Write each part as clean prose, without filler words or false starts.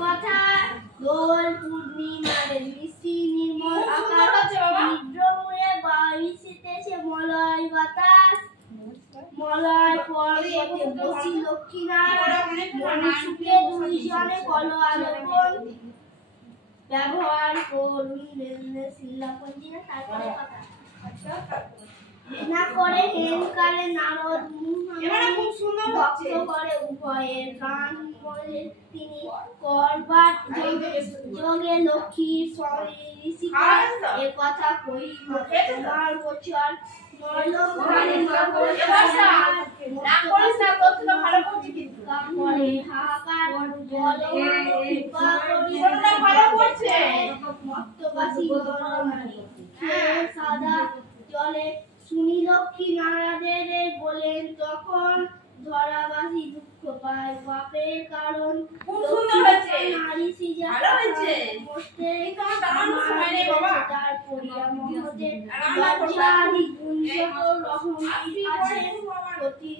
কথা দোল পূর্ণিমার মিষ্টি নির্মল আকাশ নিদ্রমুড়ে বাড়িতেছে মলয় বাতাস মলয় পর্বতে বসি লক্ষ্মীনারায়ণ সুখে দুইজনে কল আলোকন ব্যবহার করুন শিলাপঞ্জিনা তারপরে কথা না করে হেনকালে নারদ ভক্ত করে উভয়ের গান বলে তিনি করবার যোগে লক্ষ্মীর সঙ্গে ঋষিকা এ কথা কই তোমার বছর জলে শুনি লক্ষ্মী নারাদের বলেন তখন ধরাবাসী দুঃখ পায় বাপের কারণ নারী তার পরিয়া মহতে লজ্জাদি গুঞ্জত রহমী আছে প্রতি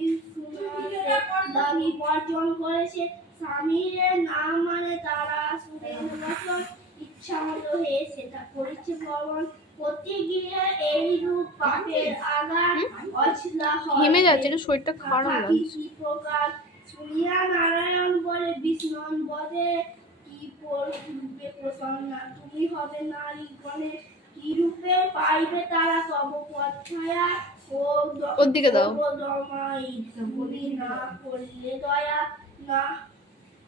দাবি বর্জন করেছে স্বামীর নাম মানে তারা সুরের বচন ইচ্ছা মতো হয়ে সেটা করেছে ভবন প্রতিক্রিয়া এই রূপ পাপের আঘাত অছিলা হয় হেমে যাচ্ছে না শরীরটা খারাপ লাগছে কি প্রকার শুনিয়া নারায়ণ বলে বিষ্ণু বদে কি রূপে প্রসন্না তুমি হবে নারী গণে কি রূপে পাইবে তারা তব পথ ছায়া ও ওর দিকে দাও দমাই তুমি না করলে দয়া না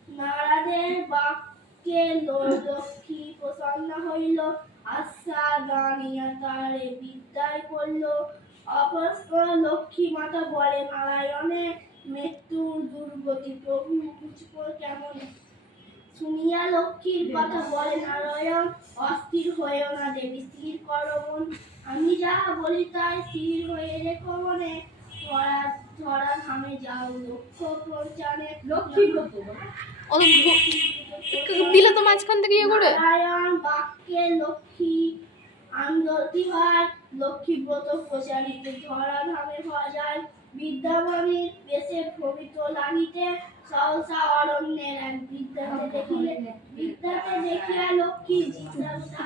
নারাদের বাক্যে লক্ষ্মী প্রসন্ন হইল আশা দানিয়া তারে বিদ্যায় করল অপস্ত লক্ষ্মী মাতা বলে নারায়ণে মৃত্যুর দুর্গতি প্রভু বুঝবো কেমন শুনিয়া লক্ষ্মীর কথা বলে নারায়ণ অস্থির হয়েও না দেবী স্থির করো মন আমি যাহা বলি তাই স্থির হয়ে রেখো মনে ধরা থামে যাও লক্ষ্য প্রচারে লক্ষ্মী ব্রত দিলে তো মাঝখান থেকে ইয়ে করে নারায়ণ বাক্যে লক্ষ্মী আন্দোলতি হয় লক্ষ্মী ব্রত প্রচারিত ধরা ধামে ভজায় বিদ্যাবাণীর বেশে ভ্রমিত লাগিতে সহসা অরণ্যের এক বিদ্যাতে দেখিয়া লক্ষ্মী জিজ্ঞাসা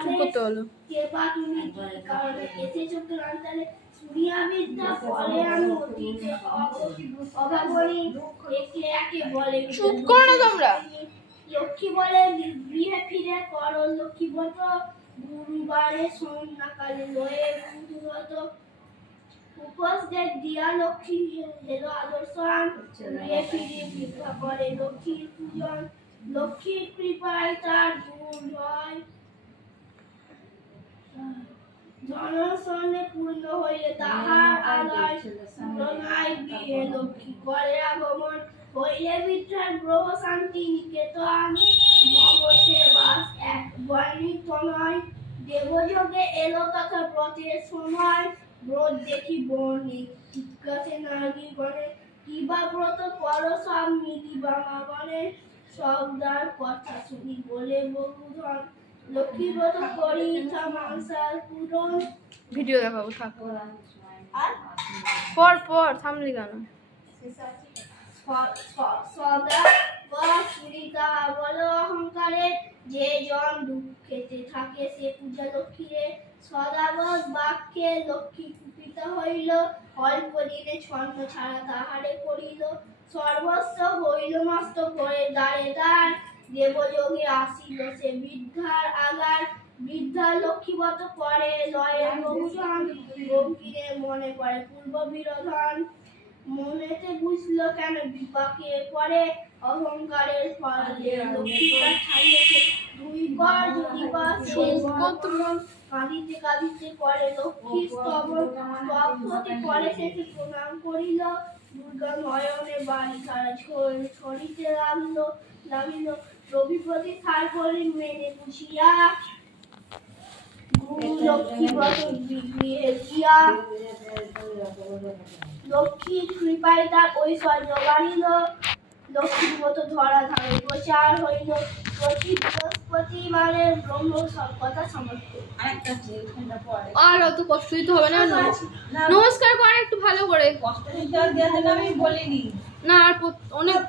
কেবা তুমি কি কারণে এসেছো প্রান্তরে শুনিয়া বিদ্যা বলে আমি অতীতে অভাবনী একে একে বলে চুপ করো না তোমরা লক্ষ্মী বলে গৃহে ফিরে করো লক্ষ্মী ব্রত গুরুবারে সন্ধ্যাকালে লয়ে বুধব্রত উপস্থিত দিয়া লক্ষ্মী এলো আদর্শন গৃহে ফিরে ভিক্ষা করে লক্ষ্মীর পূজন লক্ষ্মীর কৃপায় তার দূর হয় জনসনে পূর্ণ হইলে তাহার আদায় পুরনায় গৃহে লক্ষ্মী করে আগমন হইলে বিদ্যার গ্রহ শান্তি নিকেতন মগজে বাস এক বর্ণিত নয় দেবযোগে এলো তথা ব্রতের সময় ব্রত দেখি বর্ণিত জিজ্ঞাসে নারী গণে কিবা ব্রত করো সব মিলিবা মা গণে সবদার কথা শুনি বলে বহুধন লক্ষ্মী ব্রত করি মানসার পূরণ ভিডিও দেখাবো থাক আর পর থামলি কেন সদা সুরিতা বল অহংকারে যে জন দুঃখেতে থাকে সে পূজা লক্ষ্মীরে সদাবৎ বাক্যে লক্ষ্মী কুপিত হইল অল্প দিনে ছন্ন ছাড়া তাহারে করিল সর্বস্ব হইল নষ্ট করে দাঁড়ে দাঁড় দেবযোগে আসিল সে বৃদ্ধার আগার বৃদ্ধা লক্ষ্মীবত করে লয়ের বহুজন গম্ভীরে মনে করে পূর্ব বিরোধন মনেতে বুঝলো কেন বিপাকে পড়ে অহংকারের ফলে লক্ষ্মীটা ছাড়িয়েছে দুই বার যদি বা কাঁদিতে কাঁদিতে করে লক্ষ্মী স্তবতে পরে শেষে প্রণাম করিল দুর্গা নয়নে বাড়ি সারা ছড়িতে লাগিল রবিপতি সার করি মেনে বুঝিয়া লক্ষ্মী ব্রত গৃহে গিয়া লক্ষ্মীর কৃপায় তার ঐশ্বর্য বাড়িল লক্ষ্মীর মতো ধরা ধারে প্রচার হইল প্রতি বৃহস্পতিবারে ব্রহ্ম সব কথা সমর্থ আর অত কষ্ট দিতে হবে না নমস্কার করে একটু ভালো করে কষ্ট দিতে আমি বলিনি না আর অনেক